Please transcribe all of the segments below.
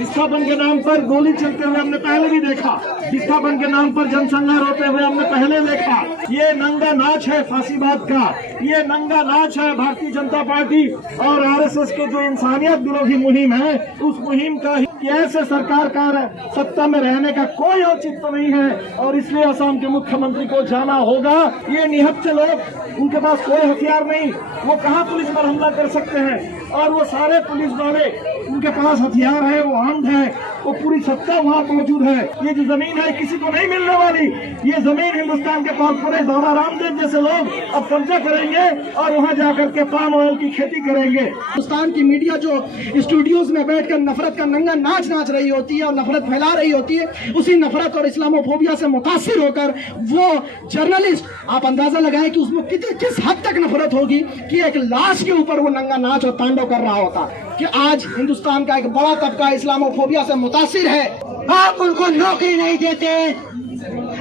विस्थापन के नाम पर गोली चलते हुए हमने पहले भी देखा, विस्थापन के नाम पर जनसंहार होते हुए हमने पहले देखा। ये नंगा नाच है फांसीवाद का, ये नंगा नाच है भारतीय जनता पार्टी और आरएसएस के जो इंसानियत विरोधी मुहिम है, उस मुहिम का ऐसे सरकार का सत्ता में रहने का कोई औचित्य नहीं है। और इसलिए असम के मुख्यमंत्री को जाना होगा। ये निहत्थे लोग, उनके पास कोई हथियार नहीं, वो कहाँ पुलिस पर हमला कर सकते हैं। और वो सारे पुलिस वाले, उनके पास हथियार है, वो आर्म्ड है, वो पूरी सत्ता वहाँ मौजूद है। ये जो जमीन है किसी को नहीं मिलने वाली। ये जमीन हिंदुस्तान के कॉर्पोरेट बाबा रामदेव जैसे लोग अब कब्जा करेंगे और वहाँ जाकर के पाम ऑयल की खेती करेंगे। हिंदुस्तान की मीडिया जो स्टूडियोज में बैठकर नफरत का नंगा नाच नाच रही होती है और नफरत फैला रही होती है, उसी नफरत और इस्लामोफोबिया से मुतासिर होकर वो जर्नलिस्ट, आप अंदाजा लगाएं कि उसमें किस हद तक नफरत होगी कि एक लाश के ऊपर वो नंगा नाच और तांडव कर रहा होता कि आज हिंदुस्तान का एक बड़ा तबका इस्लामोफोबिया से मुतासिर है। आप उनको नौकरी नहीं देते,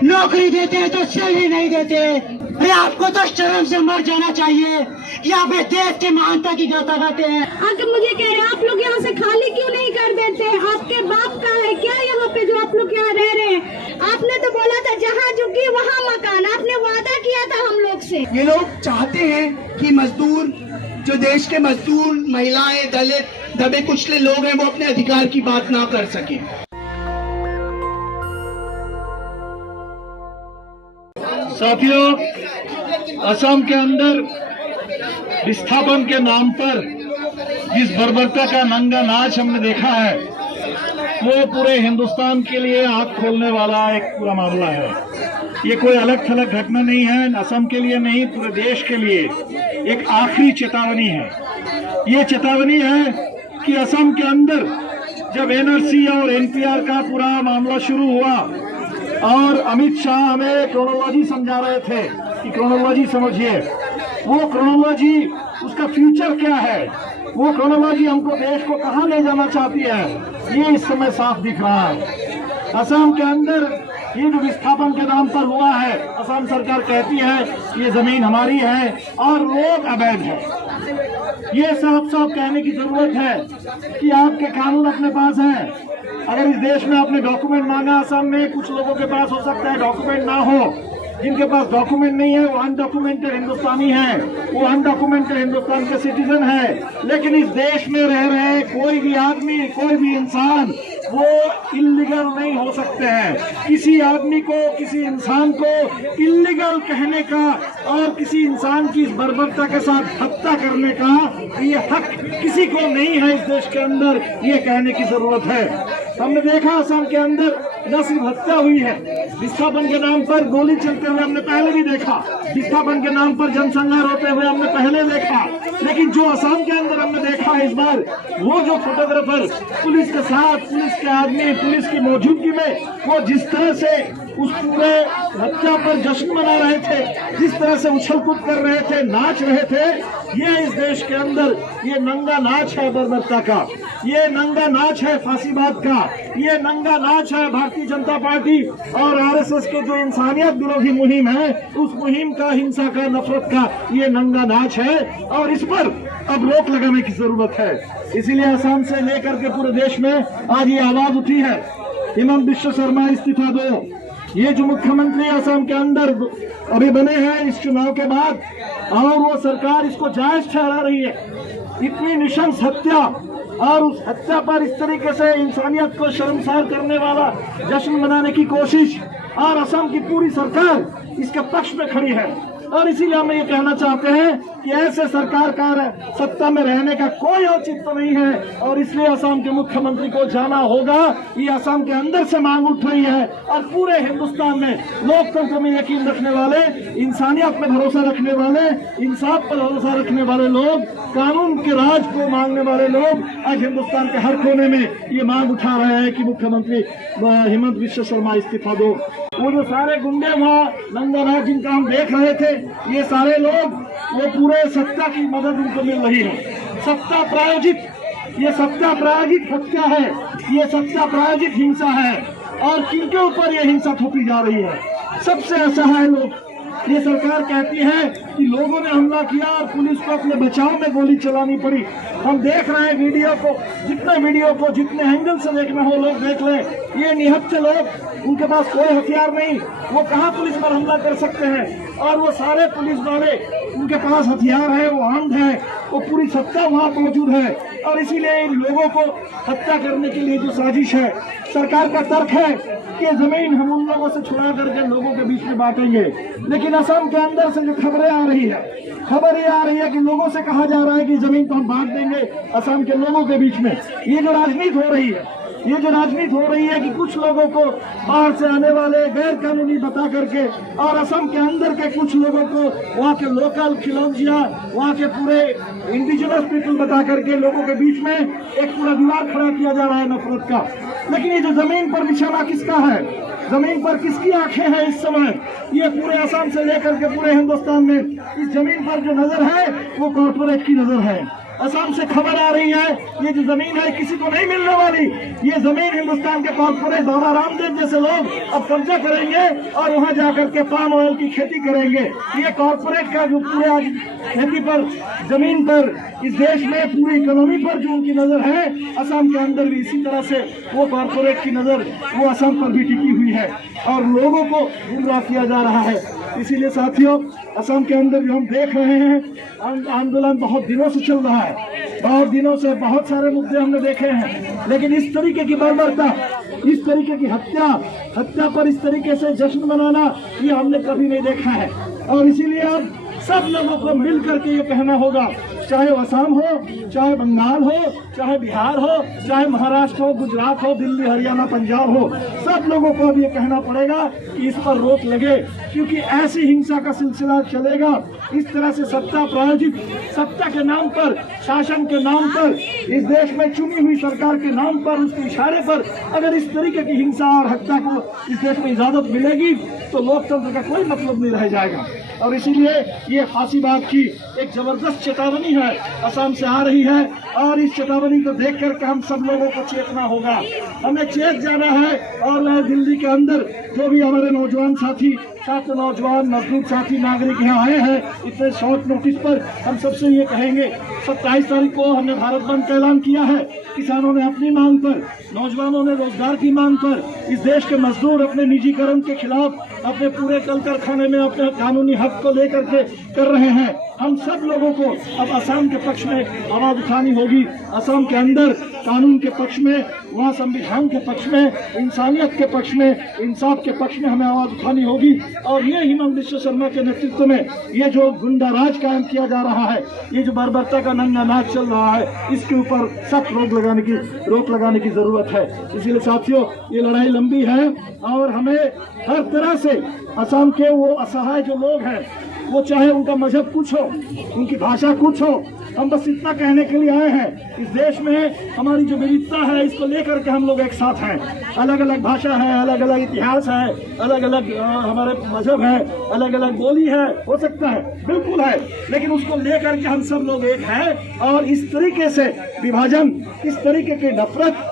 नौकरी देते हैं तो सैलरी नहीं देते। अरे आपको तो शर्म से मर जाना चाहिए कि आप देश के महानता की गाथा गाते हैं। आके मुझे कह रहे हैं आप लोग यहाँ से खाली क्यों नहीं कर देते? आपके बाप का है क्या यहाँ पे जो आप लोग यहाँ रह रहे हैं? आपने तो बोला था जहाँ झुकी वहाँ मकान, आपने वादा किया था हम लोग से। ये लोग चाहते हैं कि मजदूर, जो देश के मजदूर, महिलाएं, दलित, दबे कुचले लोग हैं, वो अपने अधिकार की बात ना कर सके। साथियों, असम के अंदर विस्थापन के नाम पर जिस बर्बरता का नंगा नाच हमने देखा है, वो पूरे हिंदुस्तान के लिए आंख खोलने वाला एक पूरा मामला है। ये कोई अलग थलग घटना नहीं है, असम के लिए नहीं, पूरे देश के लिए एक आखिरी चेतावनी है। ये चेतावनी है कि असम के अंदर जब एनआरसी और एनपीआर का पूरा मामला शुरू हुआ और अमित शाह हमें क्रोनोलॉजी समझा रहे थे कि क्रोनोलॉजी समझिए, वो क्रोनोलॉजी, उसका फ्यूचर क्या है, वो क्रोनोलॉजी हमको देश को कहाँ ले जाना चाहती है, ये इस समय साफ दिख रहा है। असम के अंदर ये जो विस्थापन के नाम पर हुआ है, असम सरकार कहती है ये जमीन हमारी है और लोग अवैध है। ये साफ साफ कहने की जरूरत है कि आपके कानून अपने पास हैं। अगर इस देश में आपने डॉक्यूमेंट मांगा, असम में कुछ लोगों के पास हो सकता है डॉक्यूमेंट ना हो, जिनके पास डॉक्यूमेंट नहीं है वो अनडॉक्यूमेंटेड हिंदुस्तानी है, वो अनडॉक्यूमेंटेड हिंदुस्तान के सिटीजन है। लेकिन इस देश में रह रहे कोई भी आदमी, कोई भी इंसान वो इल्लीगल नहीं हो सकते हैं। किसी आदमी को, किसी इंसान को इल्लीगल कहने का और किसी इंसान की इस बर्बरता के साथ हत्या करने का ये हक किसी को नहीं है इस देश के अंदर, ये कहने की जरूरत है। हमने देखा असम के अंदर न सिर्फ हत्या हुई है, विस्थापन के नाम पर गोली चलते हुए हमने पहले भी देखा, विस्थापन के नाम पर जनसंहार होते हुए हमने पहले देखा। लेकिन जो असम के अंदर हमने देखा है इस बार, वो जो फोटोग्राफर पुलिस के साथ, पुलिस के आदमी, पुलिस की मौजूदगी में वो जिस तरह से उस पूरे हत्या पर जश्न मना रहे थे, जिस तरह से उछल कूद कर रहे थे, नाच रहे थे, ये इस देश के अंदर ये नंगा नाच है बर्बरता का, ये नंगा नाच है फांसीवाद का, ये नंगा नाच है भारतीय जनता पार्टी और आरएसएस के जो इंसानियत विरोधी मुहिम है, उस मुहिम का, हिंसा का, नफरत का ये नंगा नाच है। और इस पर अब रोक लगाने की जरूरत है। इसीलिए असम से लेकर के पूरे देश में आज ये आवाज उठी है, हेमंत बिश्व शर्मा इस्तीफा दो। ये जो मुख्यमंत्री असम के अंदर अभी बने हैं इस चुनाव के बाद, और वो सरकार इसको जायज ठहरा रही है, इतनी निशंस हत्या और उस हत्या पर इस तरीके से इंसानियत को शर्मसार करने वाला जश्न मनाने की कोशिश, और असम की पूरी सरकार इसके पक्ष में खड़ी है। और इसीलिए हम ये कहना चाहते हैं कि ऐसे सरकार का सत्ता में रहने का कोई औचित्य नहीं है। और इसलिए असम के मुख्यमंत्री को जाना होगा। ये असम के अंदर से मांग उठ रही है और पूरे हिंदुस्तान में लोकतंत्र में यकीन रखने वाले, इंसानियत में भरोसा रखने वाले, इंसाफ पर भरोसा रखने वाले लोग, कानून के राज को मांगने वाले लोग आज हिंदुस्तान के हर कोने में ये मांग उठा रहे हैं कि मुख्यमंत्री हेमंत बिश्व शर्मा इस्तीफा दो। वो जो सारे गुंडे वहाँ नंगा नाच जिनका हम देख रहे थे, ये सारे लोग, वो पूरे सत्ता की मदद उनको मिल रही है। सत्ता प्रायोजित, ये सत्ता प्रायोजित हत्या है, ये सत्ता प्रायोजित हिंसा है। और किनके ऊपर ये हिंसा थोपी जा रही है? सबसे असहाय लोग, ये सरकार कहती है कि लोगों ने हमला किया और पुलिस को अपने बचाव में गोली चलानी पड़ी। हम देख रहे हैं वीडियो को, जितने एंगल से देखना हो लोग देख लें। ये निहत्थे लोग, उनके पास कोई हथियार नहीं, वो कहाँ पुलिस पर हमला कर सकते हैं? और वो सारे पुलिस वाले, उनके पास हथियार है, वो आर्म्ड है, वो पूरी सत्ता वहाँ मौजूद है। और इसीलिए इन लोगों को हत्या करने के लिए जो साजिश है, सरकार का तर्क है कि जमीन हम उन लोगों से छुड़ा करके लोगों के बीच में बांटेंगे। लेकिन असम के अंदर से जो खबरें आ रही है, खबर ये आ रही है कि लोगों से कहा जा रहा है कि जमीन तो हम बांट देंगे असम के लोगों के बीच में। ये जो राजनीति हो रही है, कि कुछ लोगों को बाहर से आने वाले गैर कानूनी बता करके और असम के अंदर के कुछ लोगों को वहाँ के लोकल खिलौजिया, वहाँ के पूरे इंडिजिनस पीपल बता करके लोगों के बीच में एक पूरा दीवार खड़ा किया जा रहा है नफरत का। लेकिन ये जो जमीन पर निशाना किसका है, जमीन पर किसकी आंखें हैं इस समय? ये पूरे असम से लेकर के पूरे हिंदुस्तान में इस जमीन पर जो नजर है वो कॉर्पोरेट की नजर है। असम से खबर आ रही है ये जो जमीन है किसी को नहीं मिलने वाली। ये जमीन हिंदुस्तान के कॉर्पोरेट बाबा रामदेव जैसे लोग अब कब्जा करेंगे और वहां जाकर के पाम ऑयल की खेती करेंगे। ये कॉर्पोरेट का जो पूरे आज खेती पर, जमीन पर, इस देश में पूरी इकोनॉमी पर जो उनकी नजर है, असम के अंदर भी इसी तरह से वो कॉर्पोरेट की नजर वो असम पर भी टिकी हुई है और लोगों को गुमराह किया जा रहा है। इसीलिए साथियों, असम के अंदर जो हम देख रहे हैं आंदोलन बहुत दिनों से चल रहा है, बहुत दिनों से बहुत सारे मुद्दे हमने देखे हैं। लेकिन इस तरीके की बर्बरता, इस तरीके की हत्या पर इस तरीके से जश्न मनाना ये हमने कभी नहीं देखा है। और इसीलिए अब सब लोगों को मिल करके ये कहना होगा, चाहे वो असम हो, चाहे बंगाल हो, चाहे बिहार हो, चाहे महाराष्ट्र हो, गुजरात हो, दिल्ली, हरियाणा, पंजाब हो, सब लोगों को अब ये कहना पड़ेगा कि इस पर रोक लगे। क्योंकि ऐसी हिंसा का सिलसिला चलेगा, इस तरह से सत्ता प्रायोजित, सत्ता के नाम पर, शासन के नाम पर, इस देश में चुनी हुई सरकार के नाम पर, उसके इशारे पर अगर इस तरीके की हिंसा और हत्या को इस देश में इजाजत मिलेगी तो लोकतंत्र का कोई मतलब नहीं रह जाएगा। और इसीलिए ये फांसीबाग की एक जबरदस्त चेतावनी है असम से आ रही है और इस चेतावनी को देख करके हम सब लोगों को चेतना होगा, हमें चेत जाना है। और दिल्ली के अंदर जो भी हमारे नौजवान साथी, छात्र, नौजवान, मजदूर साथी, नागरिक यहाँ आए हैं इतने शॉर्ट नोटिस पर, हम सबसे ये कहेंगे 27 तारीख को हमने भारत बंद का ऐलान किया है। किसानों ने अपनी मांग पर, नौजवानों ने रोजगार की मांग पर, इस देश के मजदूर अपने निजीकरण के खिलाफ, अपने पूरे कल कारखाने में अपने कानूनी हक को लेकर के कर रहे हैं। हम सब लोगों को अब असम के पक्ष में आवाज उठानी होगी, असम के अंदर कानून के पक्ष में, वहाँ संविधान के पक्ष में, इंसानियत के पक्ष में, इंसाफ के पक्ष में हमें आवाज उठानी होगी। और ये हिमंत बिश्व शर्मा के नेतृत्व में ये जो गुंडा राज कायम किया जा रहा है, ये जो बर्बरता का नंगा नाच चल रहा है, इसके ऊपर सख्त रोक लगाने की जरूरत है। इसीलिए साथियों, ये लड़ाई लंबी है और हमें हर तरह से असम के वो असहाय जो लोग हैं, वो चाहे उनका मजहब कुछ हो, उनकी भाषा कुछ हो, हम बस इतना कहने के लिए आए हैं, इस देश में हमारी जो विविधता है इसको लेकर के हम लोग एक साथ हैं। अलग अलग भाषा है, अलग अलग इतिहास है, अलग अलग हमारे मजहब है, अलग अलग बोली है, हो सकता है, बिल्कुल है, लेकिन उसको लेकर के हम सब लोग एक हैं। और इस तरीके से विभाजन, इस तरीके की नफरत,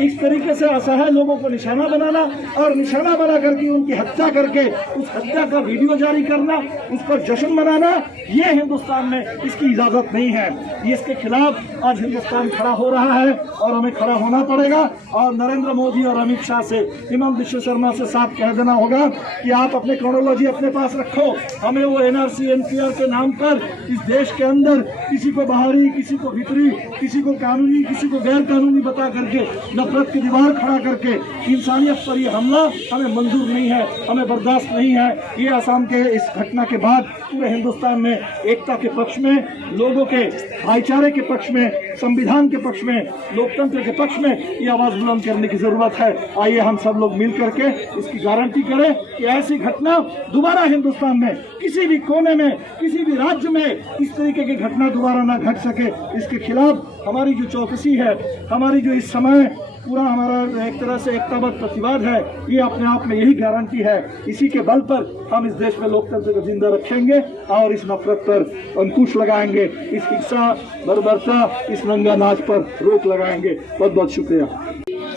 इस तरीके से असहाय लोगों को निशाना बनाना और निशाना बना करके उनकी हत्या करके उस हत्या का वीडियो जारी करना, उस पर जश्न मनाना, ये हिंदुस्तान में इसकी इजाजत नहीं है। ये इसके खिलाफ आज हिंदुस्तान खड़ा हो रहा है और हमें खड़ा होना पड़ेगा। और नरेंद्र मोदी और अमित शाह से, हिमंत बिश्व शर्मा से साफ कह देना होगा कि आप अपने क्रोनोलॉजी अपने पास रखो। हमें वो NRC NPR के नाम पर इस देश के अंदर किसी को बाहरी, किसी को भीतरी, किसी को कानूनी, किसी को गैर कानूनी बता करके नफरत की दीवार खड़ा करके इंसानियत पर ये हमला हमें मंजूर नहीं है, हमें बर्दाश्त नहीं है। ये असम के इस घटना के बाद पूरे हिंदुस्तान में एकता के पक्ष में, लोगों के भाईचारे के पक्ष में, संविधान के पक्ष में, लोकतंत्र के पक्ष में ये आवाज बुलंद करने की जरूरत है। आइए हम सब लोग मिल करके इसकी गारंटी करें कि ऐसी घटना दोबारा हिंदुस्तान में किसी भी कोने में, किसी भी राज्य में इस तरीके की घटना दोबारा ना घट सके। इसके खिलाफ हमारी जो चौकसी है, हमारी जो इस समय पूरा हमारा एक तरह से एकताबद्ध प्रतिवाद है, ये अपने आप में यही गारंटी है। इसी के बल पर हम इस देश में लोकतंत्र को जिंदा रखेंगे और इस नफरत पर अंकुश लगाएंगे, इस हिंसा, बर्बरता, इस नंगा नाच पर रोक लगाएंगे। बहुत बहुत शुक्रिया।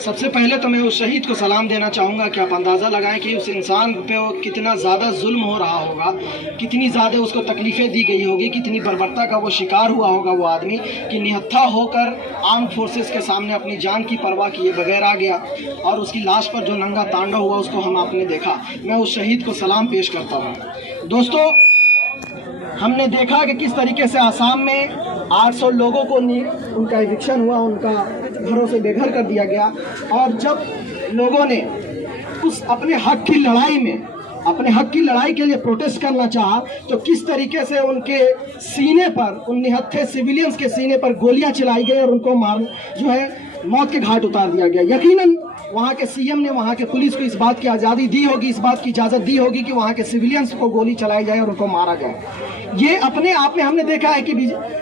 सबसे पहले तो मैं उस शहीद को सलाम देना चाहूँगा कि आप अंदाज़ा लगाएं कि उस इंसान पे कितना ज़्यादा जुल्म हो रहा होगा, कितनी ज़्यादा उसको तकलीफ़ें दी गई होगी, कितनी बर्बरता का वो शिकार हुआ होगा वो आदमी कि निहत्था होकर आर्म फोर्सेस के सामने अपनी जान की परवाह किए बगैर आ गया और उसकी लाश पर जो नंगा तांडव हुआ उसको हम आपने देखा। मैं उस शहीद को सलाम पेश करता हूँ। दोस्तों, हमने देखा कि किस तरीके से आसाम में 800 लोगों को उनका एविक्शन हुआ, उनका घरों से बेघर कर दिया गया। और जब लोगों ने उस अपने हक की लड़ाई के लिए प्रोटेस्ट करना चाहा तो किस तरीके से उनके सीने पर, उन निहत्थे सिविलियंस के सीने पर गोलियां चलाई गई और उनको मौत के घाट उतार दिया गया। यकीनन वहाँ के सीएम ने वहाँ के पुलिस को इस बात की आज़ादी दी होगी, इस बात की इजाज़त दी होगी कि वहाँ के सिविलियंस को गोली चलाई जाए और उनको मारा जाए। ये अपने आप में हमने देखा है कि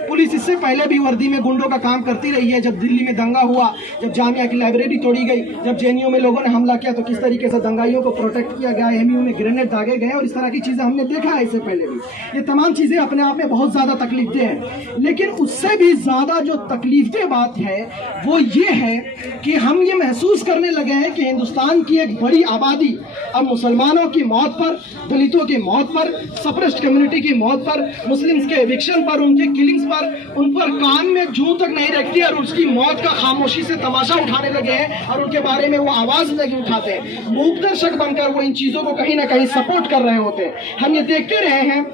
पुलिस इससे पहले भी वर्दी में गुंडों का काम करती रही है। जब दिल्ली में दंगा हुआ, जब जामिया की लाइब्रेरी तोड़ी गई, जब जेएनयू में लोगों ने हमला किया तो किस तरीके से दंगाइयों को प्रोटेक्ट किया गया, एमयू में ग्रेनेड दागे गए और इस तरह की चीज़ें हमने देखा है इससे पहले भी। ये तमाम चीज़ें अपने आप में बहुत ज़्यादा तकलीफदेह हैं, लेकिन उससे भी ज़्यादा जो तकलीफदेह बात है वो ये है कि हम ये महसूस करने लगे हैं कि हिंदुस्तान की एक बड़ी आबादी अब मुसलमानों की मौत पर, दलितों की मौत पर, सप्रेस्ड कम्युनिटी की मौत पर, मुस्लिम्स के एविक्शन पर, उनके किलिंग्स पर, उन पर कान में जूं तक नहीं रखती और उसकी मौत का खामोशी से तमाशा उठाने लगे हैं और उनके बारे में वो आवाज नहीं उठाते हैं। मूक दर्शक बनकर वो इन चीजों को कहीं ना कहीं सपोर्ट कर रहे होते हैं। हम ये देखते रहे हैं,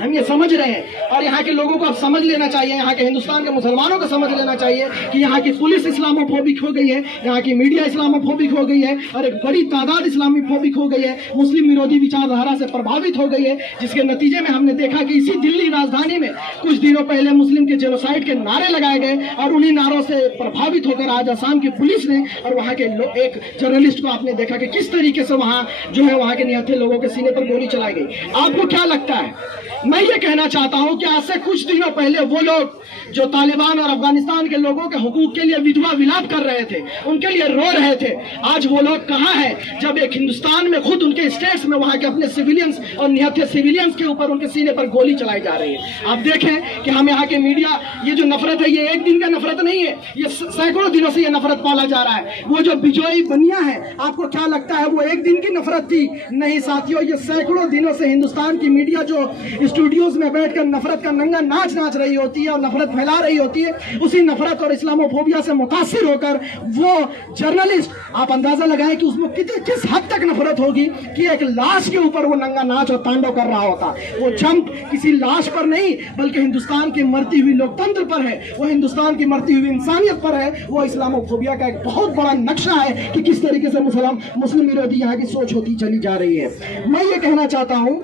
हम ये समझ रहे हैं और यहाँ के लोगों को अब समझ लेना चाहिए, यहाँ के हिंदुस्तान के मुसलमानों को समझ लेना चाहिए कि यहाँ की पुलिस इस्लामोफोबिक हो गई है, यहाँ की मीडिया इस्लामोफोबिक हो गई है और एक बड़ी तादाद इस्लामोफोबिक हो गई है, मुस्लिम विरोधी विचारधारा से प्रभावित हो गई है, जिसके नतीजे में हमने देखा कि इसी दिल्ली राजधानी में कुछ दिनों पहले मुस्लिम के जेनोसाइड के नारे लगाए गए और उन्हीं नारों से प्रभावित होकर आज असम की पुलिस ने और वहाँ के एक जर्नलिस्ट को आपने देखा कि किस तरीके से वहाँ जो है वहाँ के निहत्थे लोगों के सीने पर गोली चलाई गई। आपको क्या लगता है? मैं ये कहना चाहता हूं कि आज से कुछ दिनों पहले वो लोग जो तालिबान और अफगानिस्तान के लोगों के हुकूक के लिए विधवा विलाप कर रहे थे, उनके लिए रो रहे थे, आज वो लोग कहां हैं जब एक हिंदुस्तान में खुद उनके स्टेट्स में वहां के अपने सिविलियंस और निहत्थे सिविलियंस के ऊपर उनके सीने पर गोली चलाई जा रही है। आप देखें कि हम यहाँ के मीडिया, ये जो नफरत है ये एक दिन का नफरत नहीं है, ये सैकड़ों दिनों से ये नफरत पाला जा रहा है। वो जो बिजोई बनिया है, आपको क्या लगता है वो एक दिन की नफरत थी? नहीं साथियों, ये सैकड़ों दिनों से हिंदुस्तान की मीडिया जो स्टूडियोज में बैठकर नफरत का नंगा नाच नाच रही होती है और नफरत फैला रही होती है, उसी नफरत और इस्लामोफोबिया से मुतासिर होकर वो जर्नलिस्ट, आप अंदाजा लगाएं कि उसमें किस हद तक नफरत होगी कि एक लाश के ऊपर वो नंगा नाच और तांडव कर रहा होता। वो जंप किसी लाश पर नहीं बल्कि हिंदुस्तान की मरती हुई लोकतंत्र पर है, वो हिंदुस्तान की मरती हुई इंसानियत पर है। वो इस्लामोफोबिया का एक बहुत बड़ा नक्शा है कि किस तरीके से मुस्लिम विरोधी यहाँ की सोच होती चली जा रही है। मैं ये कहना चाहता हूँ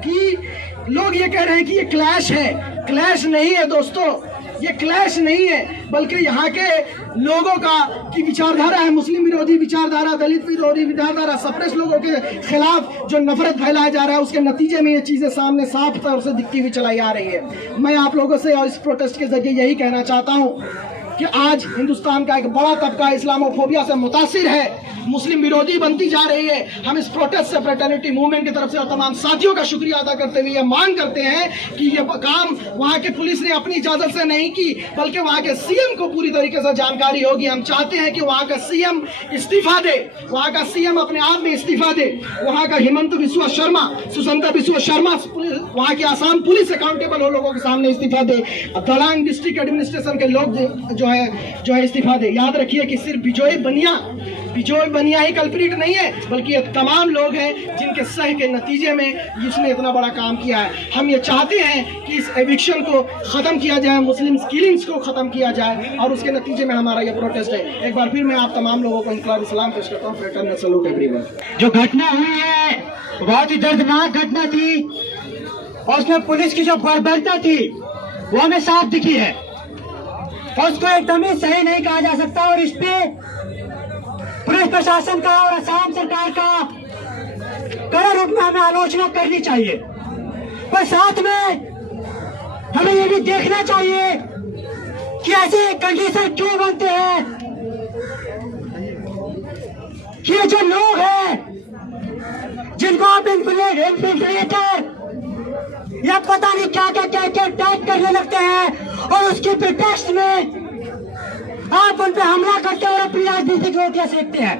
कि लोग ये कह रहे हैं कि ये क्लैश है, क्लैश नहीं है दोस्तों, ये क्लैश नहीं है, बल्कि यहाँ के लोगों का की विचारधारा है, मुस्लिम विरोधी विचारधारा, दलित विरोधी विचारधारा, सप्रेस लोगों के खिलाफ जो नफरत फैलाया जा रहा है, उसके नतीजे में ये चीजें सामने साफ तौर से दिखती हुई चलाई आ रही है। मैं आप लोगों से और इस प्रोटेस्ट के जरिए यही कहना चाहता हूँ कि आज हिंदुस्तान का एक बड़ा तबका इस्लामोफोबिया से मुतासिर है, मुस्लिम विरोधी बनती जा रही है। हम इस प्रोटेस्ट से फ्रेटर्निटी मूवमेंट की तरफ से और तमाम साथियों का शुक्रिया अदा करते हुए ये मांग करते हैं कि ये काम वहाँ के पुलिस ने अपनी इजाजत से नहीं की, बल्कि वहाँ के सीएम को पूरी तरीके से जानकारी होगी। हम चाहते हैं कि वहाँ का सीएम इस्तीफा दे, वहाँ का सीएम अपने आप में इस्तीफा दे, वहाँ का हिमंत बिस्वा शर्मा, सुशांत बिस्वा शर्मा, वहाँ की आसाम पुलिस अकाउंटेबल हो लोगों के सामने इस्तीफा दे, दलांग डिस्ट्रिक्ट एडमिनिस्ट्रेशन के लोग जो है इस्तीफा दे। याद रखिए कि सिर्फ बिजोई बनिया ही कल्प्रिट नहीं है, बल्कि ये तमाम लोग हैं जिनके सह के नतीजे में इसने इतना बड़ा काम किया है। हम ये चाहते हैं कि इस एविक्शन को खत्म किया जाए, मुस्लिम किलिंग्स को खत्म किया जाए और उसके नतीजे में हमारा ये प्रोटेस्ट है। एक बार फिर मैं आप तमाम लोगों को इनकलाब सलाम पेश करता हूँ। Fraternal salute everyone. जो घटना हुई है बहुत ही दर्दनाक घटना थी और उसमें पुलिस की जो बर्बरता थी वो हमें साफ दिखी है और उसको एकदम ही सही नहीं कहा जा सकता और इस पे पुलिस प्रशासन का और असम सरकार का कड़े रूप में हमें आलोचना करनी चाहिए, पर साथ में हमें ये भी देखना चाहिए कि ऐसे कंडीशन क्यों बनते हैं कि ये जो लोग हैं जिनको आप इन्फिल्ट्रेटर या पता नहीं क्या क्या टैग करने लगते हैं और उसके प्रिटेक्स्ट में आप उन पे हमला करते और अपनी राजनीति की रोटियां सेकते हैं।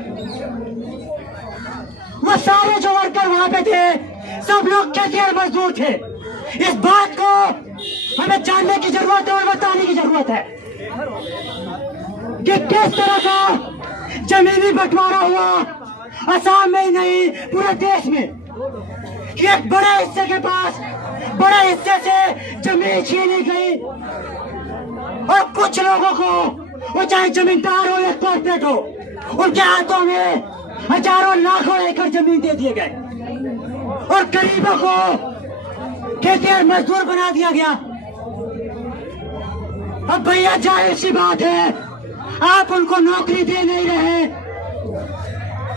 वो सारे जो वर्कर वहां पे थे सब लोग खेतिहर मजदूर थे। इस बात को हमें जानने की जरूरत है और बताने की जरूरत है कि किस तरह का जमीनी बंटवारा हुआ असम में ही नहीं पूरे देश में। एक बड़े हिस्से के पास बड़े हिस्से से जमीन छीनी गई और कुछ लोगों को, वो चाहे जमींदार हो या कॉर्पोरेट हो, उनके हाथों में हजारों लाखों एकड़ जमीन दे दिए गए और गरीबों को खेतिहर मजदूर बना दिया गया। अब भैया जाहिर सी बात है, आप उनको नौकरी दे नहीं रहे।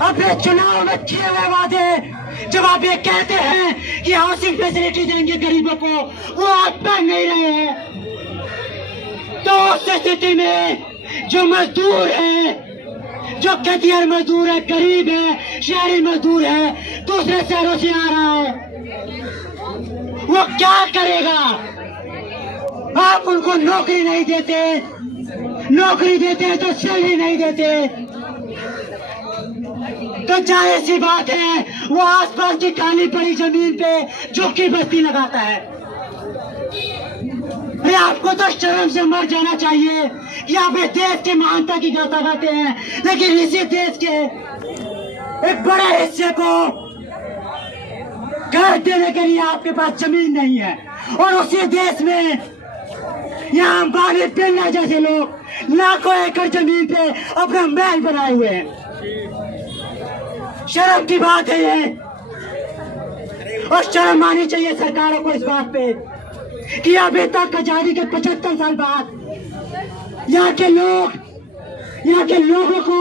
अपने चुनाव में किए हुए वादे जब आप ये कहते हैं कि हाउसिंग फैसिलिटी देंगे गरीबों को, वो आप कर नहीं रहे हैं। तो उस स्थिति में जो मजदूर है, जो खेतिहर मजदूर है, गरीब है, शहरी मजदूर है, दूसरे शहरों से आ रहा है, वो क्या करेगा? आप उनको नौकरी नहीं देते, नौकरी देते हैं तो सैलरी नहीं देते, तो जाहिर सी बात है वो आसपास की खाली पड़ी जमीन पे झुग्गी बस्ती लगाता है। अरे आपको तो शर्म से मर जाना चाहिए कि आप इस देश की महानता की गाथा गाते हैं, लेकिन इसी देश के एक बड़े हिस्से को घर देने के लिए आपके पास जमीन नहीं है। और उसी देश में यहाँ अंबानी बिरला जैसे लोग लाखों एकड़ जमीन पे अपना महल बनाए हुए हैं। शर्म की बात है ये, और शर्म आनी चाहिए सरकारों को इस बात पे कि अभी तक आजादी के 75 साल बाद यहाँ के लोगों को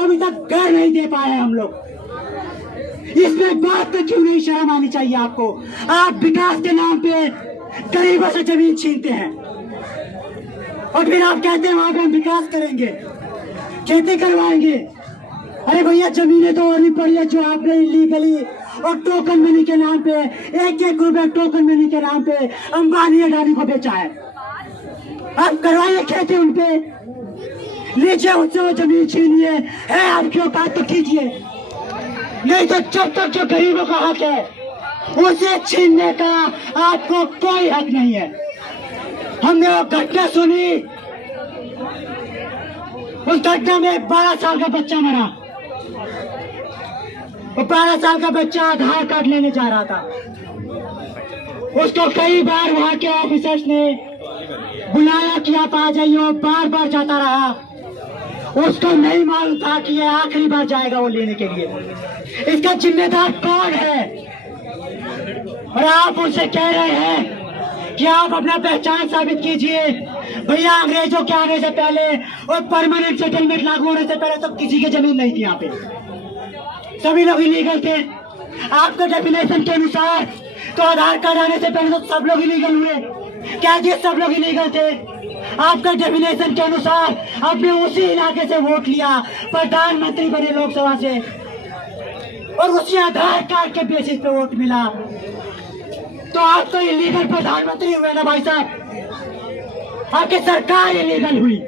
अभी तक घर नहीं दे पाए हम लोग। इसमें बात पे क्यों नहीं शर्म आनी चाहिए आपको? आप विकास के नाम पे गरीबों से जमीन छीनते हैं और फिर आप कहते हैं वहां पे हम विकास करेंगे, खेती करवाएंगे। अरे भैया जमीनें तो और भी पड़ी है जो आपने इलीगली और टोकन मनी के नाम पे, एक रुपए टोकन मनी के नाम पे अंबानी अडानी को बेचा है। आप करवाइए खेती उनपे, लीजिए उनसे वो जमीन छीनिए, है आपकी औकात तो कीजिए, नहीं तो जब तक जो गरीबों का हक है उसे छीनने का आपको कोई हक नहीं है। हमने वो घटना सुनी, उस घटना में 12 साल का बच्चा मरा। वो 12 साल का बच्चा आधार कार्ड लेने जा रहा था, उसको कई बार वहां के ऑफिसर्स ने बुलाया कि आप आ जाइए, वो बार बार जाता रहा। उसको नहीं मालूम था कि ये आखिरी बार जाएगा वो लेने के लिए। इसका जिम्मेदार कौन है? और आप उनसे कह रहे हैं कि आप अपना पहचान साबित कीजिए। भैया अंग्रेजों के आने से पहले और परमानेंट सेटलमेंट लागू होने से पहले तो किसी की जमीन नहीं थी यहाँ पे, सभी लोग इलीगल थे। आपके डेफिनेशन के अनुसार तो आधार कार्ड आने से पहले तो सब लोग इलीगल हुए, क्या ये सब लोग इलीगल थे? आपका डेफिनेशन के अनुसार आपने उसी इलाके से वोट लिया, प्रधानमंत्री बने लोकसभा से, और उसी आधार कार्ड के बेसिस पे वोट मिला, तो आप तो इलीगल प्रधानमंत्री हुए ना भाई साहब। आपकी सरकार इलीगल हुई,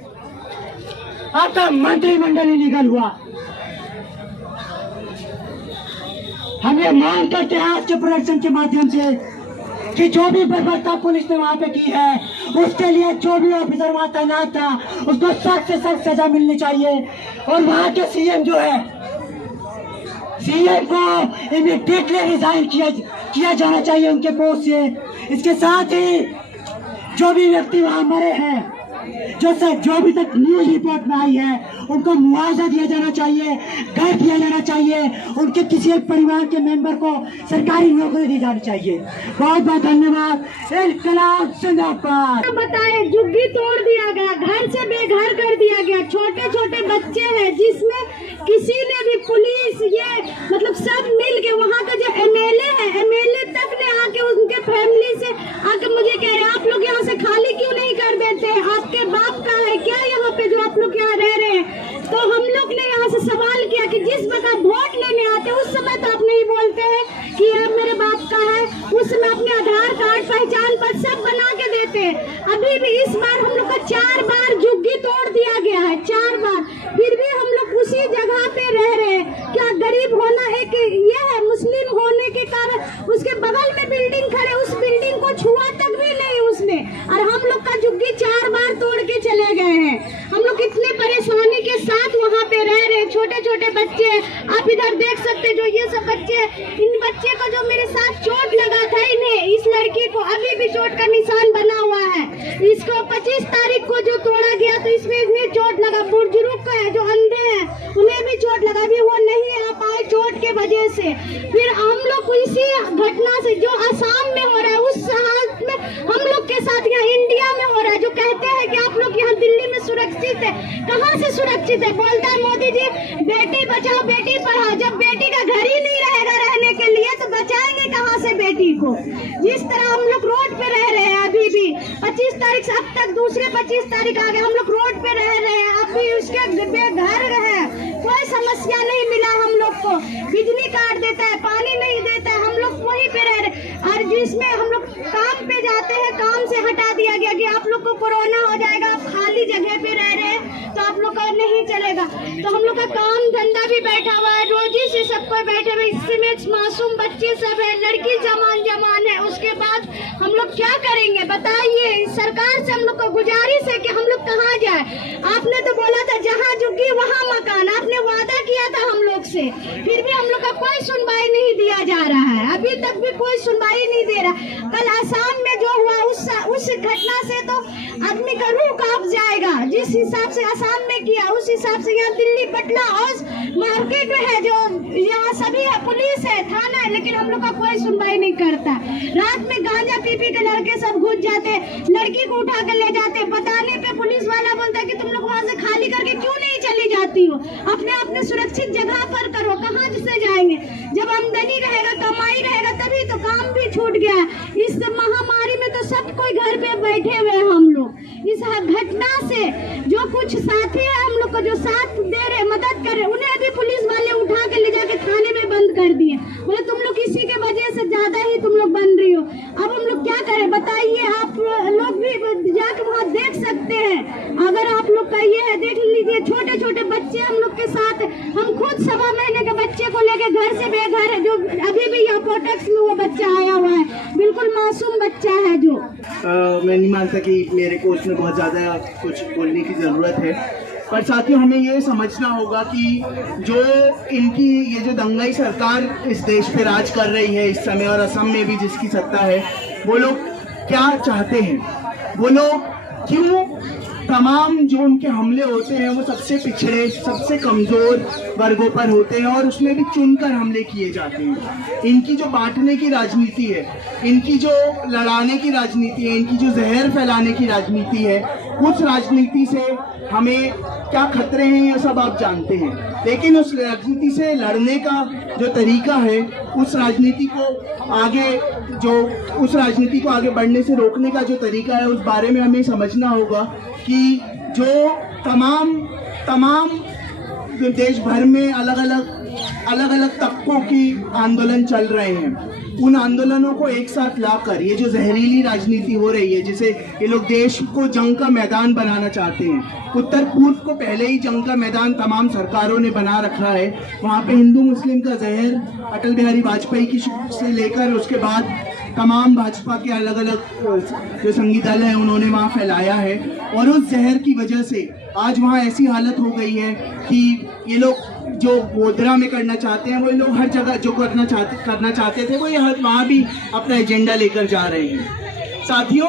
आपका मंत्रिमंडल इलीगल हुआ। हम ये मांग करते हैं आज के प्रोडक्शन के माध्यम से कि जो भी बर्बरता पुलिस ने वहां पे की है, उसके लिए जो भी ऑफिसर वहां तैनात था उसको सख्त से सख्त सजा मिलनी चाहिए। और वहां के सीएम जो है, सीएम को इमीडिएटली रिजाइन किया जाना चाहिए उनके पोस्ट से। इसके साथ ही जो भी व्यक्ति वहां मरे हैं, जो भी तक न्यूज रिपोर्ट में आई है, उनको मुआवजा दिया जाना चाहिए, घर दिया जाना चाहिए, उनके किसी एक परिवार के मेंबर को सरकारी नौकरी दी जानी चाहिए। बहुत बहुत धन्यवाद। इनकलाब जिंदाबाद। बताए झुग्गी तोड़ दिया गया, घर से बेघर कर दिया गया, छोटे छोटे बच्चे हैं जिसमें किसी ने भी पुलिस ये मतलब सब मिल के, वहाँ का जो एमएलए है, एमएलए तक ने आके उनके फैमिली से आके मुझे कह रहे आप लोग यहाँ से खाली क्यों नहीं कर देते, आपके बाप का है क्या यहाँ पे जो आप लोग यहाँ रह रहे हैं? तो हम लोग ने यहाँ से सवाल किया कि जिस वक्त वोट लेने आते उस समय तो आप नहीं बोलते हैं कि ये मेरे बाप का है, उस समय अपने आधार कार्ड पहचान पत्र सब बना के देते हैं। अभी भी इस बार हम लोग का 4 बार झुग्गी तोड़ दिया गया है। छोटे छोटे बच्चे हैं, आप इधर देख सकते हैं जो ये सब बच्चे हैं, इन बच्चे को जो मेरे साथ चोट लगा था, इन्हें इस लड़की को अभी भी चोट का निशान बना हुआ है। इसको 25 तारीख को जो तोड़ा गया तो इसमें इन्हें चोट लगा। बुजुर्ग को है जो अंधे हैं उन्हें भी चोट लगा, भी वो नहीं आ पाए चोट के वजह से। फिर हम लोग इसी घटना से जो असम में हो रहा है उस हालत में हम लोग के साथ यहाँ इंडिया में हो रहा है। जो कहते हैं कि आप लोग यहाँ दिल्ली में सुरक्षित है, कहाँ से सुरक्षित है? बोलता है मोदी जी बेटी बचाओ बेटी पढ़ाओ। जब बेटी का घर ही नहीं रहेगा रहने के लिए तो बचाएंगे कहाँ से बेटी को? जिस तरह हम लोग रोड पे रह रहे हैं अभी भी 25 तारीख से अब तक दूसरे 25 तारीख आ गए, हम लोग रोड पे रह रहे हैं, अभी उसके बेघर है, कोई समस्या नहीं मिला हम लोग को। बिजली काट देता है, पानी नहीं देता है, हम लोग वहीं पे रह रहे। और जिसमें हम लोग काम पे जाते हैं, काम से हटा दिया गया कि आप लोग को कोरोना हो जाएगा, आप खाली जगह पे रह रहे हैं तो आप लोग का नहीं चलेगा। तो हम लोग का काम धंधा भी बैठा हुआ है, रोजी से सब कोई बैठे हुए। इसमें मासूम बच्चे सब है, लड़की जमान है, उसके बाद हम लोग क्या करेंगे बताइए? सरकार से हम लोग को गुजारिश है कि हम लोग कहाँ जाए। आपने तो बोला था जहाँ झुकी वहाँ मकान, आपने वादा किया था हम लोग से, फिर भी हम लोग का कोई सुनवाई नहीं दिया जा रहा है, अभी तक भी कोई सुनवाई नहीं दे रहा। कल आसाम में जो हुआ उस घटना से तो आदमी का रूह कांप जाएगा। जिस हिसाब से आसाम में किया उस हिसाब से यहाँ दिल्ली पटना और मार्केट में है, जो यहाँ सभी है, पुलिस है, थाना है, लेकिन हम लोग का कोई सुनवाई नहीं करता। रात में गांजा पी के लड़के सब घुस जाते, लड़की को उठा कर ले जाते, बताने पे पुलिस वाला बोलता है कि तुम लोग वहाँ से खाली करके क्यों नहीं चली जाती हो? अपने सुरक्षित जगह पर करो, कहाँ से जाएंगे? जब आमदनी रहेगा, कमाई रहेगा तभी तो। काम भी छूट गया इस महामारी में, तो सब कोई घर पे बैठे हुए हैं हम लोग। इस घटना से जो कुछ साथी है हम लोग को जो साथ दे रहे, मदद कर रहे, उन्हें भी पुलिस वाले उठा के ले जाके थाने में बंद कर दिए, बोले तुम लोग किसी के वजह से ज्यादा ही तुम लोग बन रही हो। अब हम लोग क्या करें बताइए? आप लोग भी जाके वहाँ देख सकते हैं, अगर आप लोग का ये है देख लीजिए, छोटे छोटे बच्चे हम लोग के साथ। हम खुद 1.25 महीने के बच्चे को लेके घर से बेघर है, जो अभी भी यहाँ पोटेक्स में वो बच्चा आया हुआ है, बिल्कुल मासूम बच्चा है। जो मैं नहीं मानता कि मेरे को उसमें बहुत ज़्यादा कुछ बोलने की ज़रूरत है, पर साथियों हमें ये समझना होगा कि जो इनकी ये जो दंगाई सरकार इस देश पे राज कर रही है इस समय, और असम में भी जिसकी सत्ता है, वो लोग क्या चाहते हैं? वो लोग क्यों तमाम जो उनके हमले होते हैं वो सबसे पिछड़े, सबसे कमज़ोर वर्गों पर होते हैं, और उसमें भी चुनकर हमले किए जाते हैं? इनकी जो बांटने की राजनीति है, इनकी जो लड़ाने की राजनीति है, इनकी जो जहर फैलाने की राजनीति है, उस राजनीति से हमें क्या खतरे हैं ये सब आप जानते हैं। लेकिन उस राजनीति से लड़ने का जो तरीका है, उस राजनीति को आगे बढ़ने से रोकने का जो तरीका है, उस बारे में हमें समझना होगा कि जो तमाम देश भर में अलग अलग तबकों की आंदोलन चल रहे हैं, उन आंदोलनों को एक साथ लाकर ये जो जहरीली राजनीति हो रही है, जिसे ये लोग देश को जंग का मैदान बनाना चाहते हैं। उत्तर पूर्व को पहले ही जंग का मैदान तमाम सरकारों ने बना रखा है। वहाँ पे हिंदू मुस्लिम का जहर अटल बिहारी वाजपेयी की से लेकर उसके बाद तमाम भाजपा के अलग अलग जो संगी दल हैं उन्होंने वहाँ फैलाया है, और उस जहर की वजह से आज वहाँ ऐसी हालत हो गई है कि ये लोग जो गोधरा में करना चाहते हैं, वो लोग हर जगह जो करना चाहते थे वो ये वहाँ भी अपना एजेंडा लेकर जा रहे हैं। साथियों,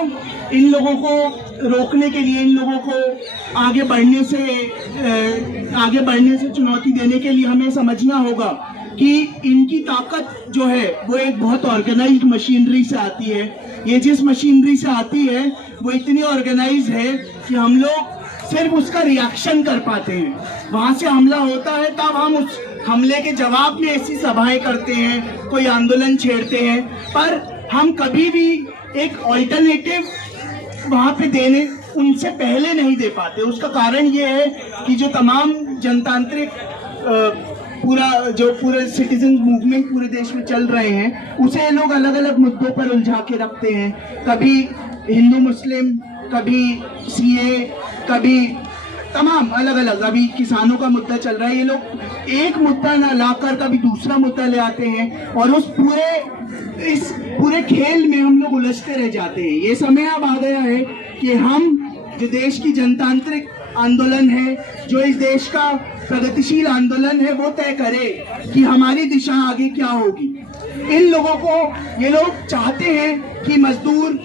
इन लोगों को रोकने के लिए, इन लोगों को आगे बढ़ने से चुनौती देने के लिए हमें समझना होगा कि इनकी ताकत जो है वो एक बहुत ऑर्गेनाइज्ड मशीनरी से आती है। ये जिस मशीनरी से आती है वो इतनी ऑर्गेनाइज है कि हम लोग सिर्फ उसका रिएक्शन कर पाते हैं। वहाँ से हमला होता है तब हम उस हमले के जवाब में ऐसी सभाएं करते हैं, कोई आंदोलन छेड़ते हैं, पर हम कभी भी एक ऑल्टरनेटिव वहाँ पे देने उनसे पहले नहीं दे पाते। उसका कारण ये है कि जो तमाम जनतांत्रिक पूरे सिटीजन मूवमेंट पूरे देश में चल रहे हैं, उसे लोग अलग अलग मुद्दों पर उलझा के रखते हैं। कभी हिंदू मुस्लिम, कभी सीए, कभी तमाम अलग अलग, अभी किसानों का मुद्दा चल रहा है। ये लोग एक मुद्दा ना लाकर कभी दूसरा मुद्दा ले आते हैं, और इस पूरे खेल में हम लोग उलझते रह जाते हैं। ये समय अब आ गया है कि हम जो देश की जनतांत्रिक आंदोलन है, जो इस देश का प्रगतिशील आंदोलन है, वो तय करे कि हमारी दिशा आगे क्या होगी। इन लोगों को, ये लोग चाहते हैं कि मजदूर,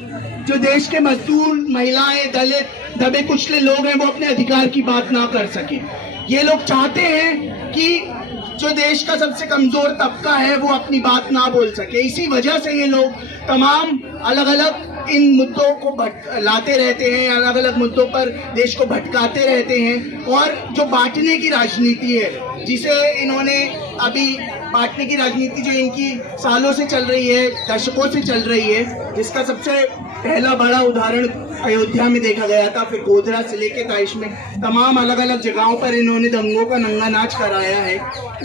जो देश के मजदूर, महिलाएं, दलित, दबे कुचले लोग हैं, वो अपने अधिकार की बात ना कर सके। ये लोग चाहते हैं कि जो देश का सबसे कमजोर तबका है वो अपनी बात ना बोल सके। इसी वजह से ये लोग तमाम अलग अलग इन मुद्दों को लाते रहते हैं, अलग अलग मुद्दों पर देश को भटकाते रहते हैं। और जो बांटने की राजनीति है, जिसे इन्होंने अभी बांटने की राजनीति जो इनकी सालों से चल रही है, दशकों से चल रही है, जिसका सबसे पहला बड़ा उदाहरण अयोध्या में देखा गया था, फिर गोधरा से लेके दाइश में तमाम अलग अलग जगहों पर इन्होंने दंगों का नंगा नाच कराया है।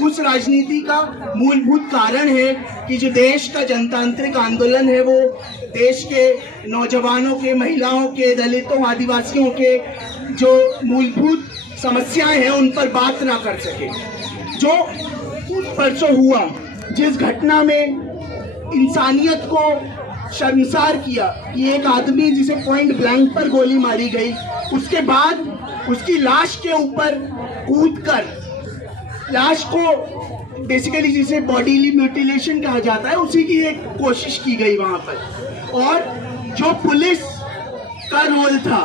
उस राजनीति का मूलभूत कारण है कि जो देश का जनतांत्रिक आंदोलन है, वो देश के नौजवानों के, महिलाओं के, दलितों, आदिवासियों के जो मूलभूत समस्याएं हैं उन पर बात ना कर सके। जो परसों हुआ, जिस घटना में इंसानियत को शर्मसार किया कि एक आदमी जिसे पॉइंट ब्लैंक पर गोली मारी गई, उसके बाद उसकी लाश के ऊपर कूदकर लाश को बेसिकली जिसे बॉडीली म्यूटिलेशन कहा जाता है, उसी की एक कोशिश की गई वहां पर। और जो पुलिस का रोल था,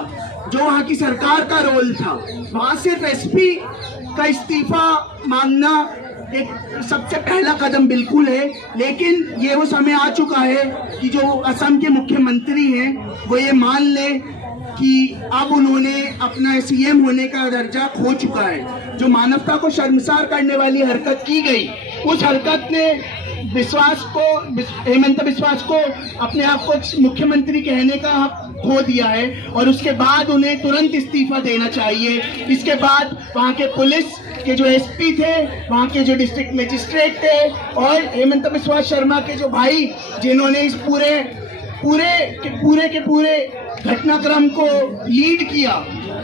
जो वहां की सरकार का रोल था, वहां सिर्फ एसपी का इस्तीफा मांगना एक सबसे पहला कदम बिल्कुल है। लेकिन ये वो समय आ चुका है कि जो असम के मुख्यमंत्री हैं वो ये मान ले कि अब उन्होंने अपना सीएम होने का दर्जा खो चुका है। जो मानवता को शर्मसार करने वाली हरकत की गई, उस हरकत ने हेमंत बिस्वास को अपने आप को मुख्यमंत्री कहने का हक खो दिया है और उसके बाद उन्हें तुरंत इस्तीफा देना चाहिए। इसके बाद वहां के पुलिस के जो एसपी थे, वहां के जो डिस्ट्रिक्ट मजिस्ट्रेट थे और हेमंत बिस्वा शर्मा के जो भाई, जिन्होंने इस पूरे घटनाक्रम को लीड किया,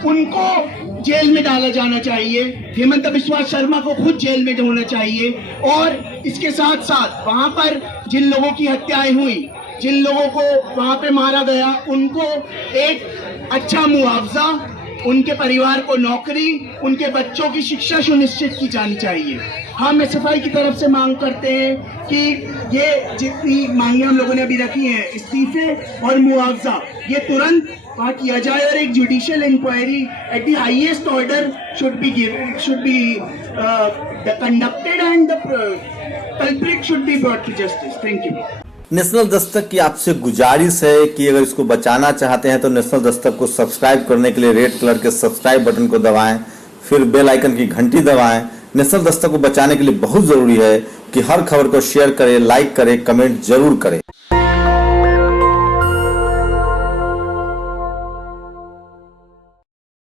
उनको जेल में डाला जाना चाहिए। हेमंत बिस्वा शर्मा को खुद जेल में होना चाहिए। और इसके साथ साथ वहां पर जिन लोगों की हत्याएं हुई, जिन लोगों को वहां पे मारा गया, उनको एक अच्छा मुआवजा, उनके परिवार को नौकरी, उनके बच्चों की शिक्षा सुनिश्चित की जानी चाहिए। हम एसएफआई की तरफ से मांग करते हैं कि ये जितनी मांगे हम लोगों ने अभी रखी हैं, इस्तीफे और मुआवजा, ये तुरंत वहाँ किया जाए और एक judicial inquiry at the highest order should be conducted and the culprit should be brought to justice. Thank you. National Dastak की आपसे गुजारिश है कि अगर इसको बचाना चाहते हैं तो नेशनल दस्तक को सब्सक्राइब करने के लिए रेड कलर के सब्सक्राइब बटन को दबाएं, फिर बेल आइकन की घंटी दबाएं। नेशनल दस्तक को बचाने के लिए बहुत जरूरी है कि हर खबर को शेयर करें, लाइक करें, कमेंट जरूर करें।